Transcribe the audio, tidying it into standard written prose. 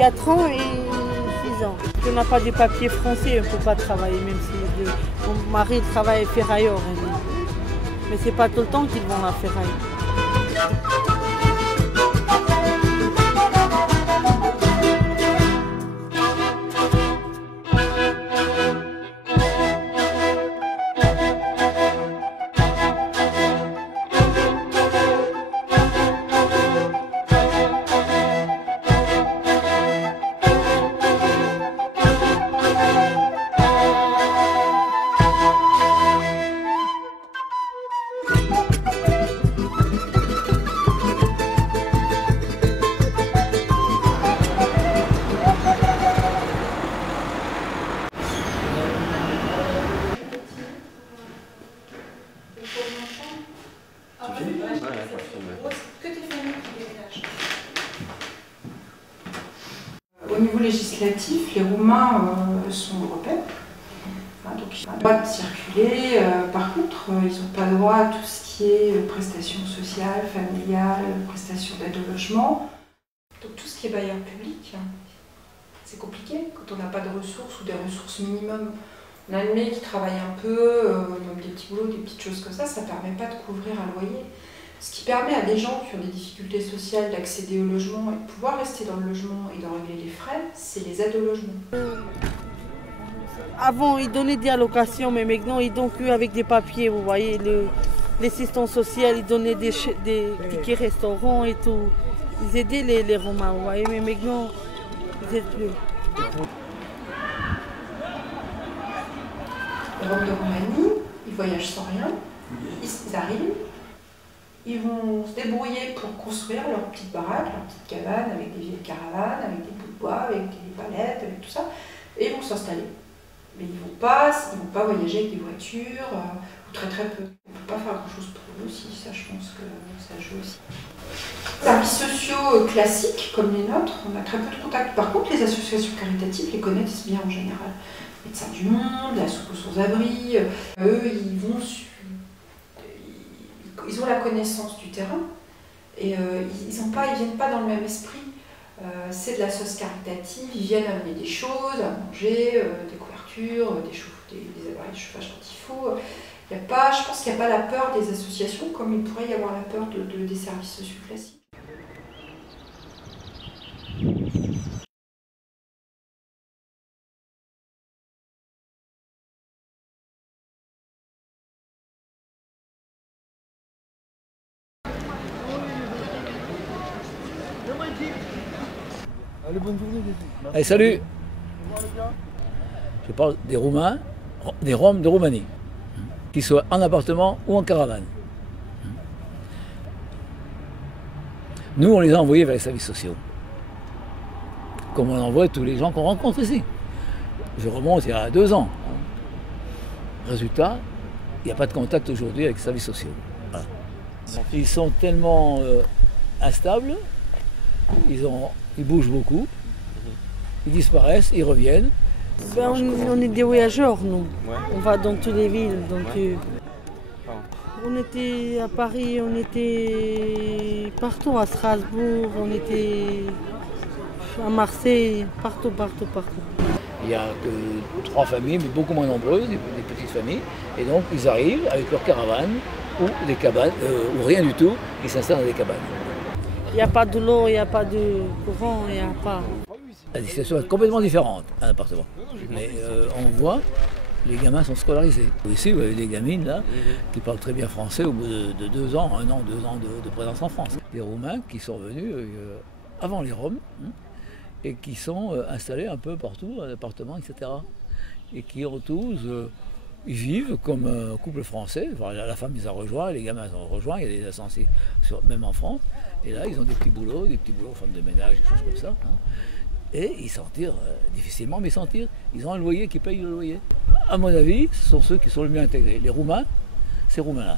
4 ans et 6 ans. On n'a pas de papiers français, on ne peut pas travailler, même si mon mari travaille ferrailleur. Mais c'est pas tout le temps qu'ils vont à la ferraille. Au niveau législatif, les Roumains sont européens, donc ils ont le droit de circuler. Par contre, ils n'ont pas droit à tout ce qui est prestations sociales, familiales, prestations d'aide au logement. Donc tout ce qui est bailleur public, c'est compliqué quand on n'a pas de ressources ou des ressources minimum. On admet qu'ils travaillent un peu, même des petits boulots, des petites choses comme ça ne permet pas de couvrir un loyer. Ce qui permet à des gens qui ont des difficultés sociales d'accéder au logement et de pouvoir rester dans le logement et d'en régler les frais, c'est les aides au logement. Avant, ils donnaient des allocations, mais maintenant, ils donnent qu'avec des papiers. Vous voyez, l'assistance sociale, ils donnaient des tickets restaurants et tout. Ils aidaient les Romains, vous voyez, mais maintenant, ils n'aident plus. Ils rentrent de Roumanie, ils voyagent sans rien, ils arrivent. Ils vont se débrouiller pour construire leur petite baraque, leur petite cabane avec des vieilles caravanes, avec des bouts de bois, avec des palettes, avec tout ça, et ils vont s'installer. Mais ils ne vont pas voyager avec des voitures, ou très peu. On ne peut pas faire grand-chose pour eux aussi, ça je pense que ça joue aussi. Les services sociaux classiques, comme les nôtres, on a très peu de contacts. Par contre, les associations caritatives les connaissent bien en général. Médecins du Monde, la Soupe aux sans-abri, eux, ils ont la connaissance du terrain et ils viennent pas dans le même esprit. C'est de la sauce caritative, ils viennent amener des choses, à manger, des couvertures, des appareils de chauffage quand il faut. Je pense qu'il n'y a pas la peur des associations comme il pourrait y avoir la peur des services sociaux classiques. Allez, bonne journée. Allez, salut. Je parle des Roumains, des Roms de Roumanie, qu'ils soient en appartement ou en caravane. Nous, on les a envoyés vers les services sociaux, comme on envoie tous les gens qu'on rencontre ici. Je remonte il y a 2 ans. Résultat, il n'y a pas de contact aujourd'hui avec les services sociaux. Voilà. Ils sont tellement instables, ils bougent beaucoup, ils disparaissent, ils reviennent. Ben, on est des voyageurs, nous. Ouais. On va dans toutes les villes. Donc, on était à Paris, on était partout, à Strasbourg, on était à Marseille, partout. Il n'y a que 3 familles, mais beaucoup moins nombreuses, des petites familles. Et donc, ils arrivent avec leurs caravanes ou des cabanes, ou rien du tout, ils s'installent dans des cabanes. Il n'y a pas de l'eau, il n'y a pas de courant, il n'y a pas... La situation est complètement différente à un appartement. Mais on voit, les gamins sont scolarisés. Ici, vous avez des gamines là, qui parlent très bien français au bout de 2 ans, 1 an, 2 ans de présence en France. Des Roumains qui sont venus avant les Roms, et qui sont installés un peu partout, en appartement, etc. Et qui ont tous, ils vivent comme un couple français. Enfin, la femme les a rejoints, les gamins les ont rejoints, il y a des ascensions, même en France. Et là, ils ont des petits boulots, femmes de ménage, des choses comme ça. Et ils s'en tirent difficilement, mais ils s'en tirent. Ils ont un loyer qui paye le loyer. À mon avis, ce sont ceux qui sont le mieux intégrés. Les Roumains, ces Roumains-là.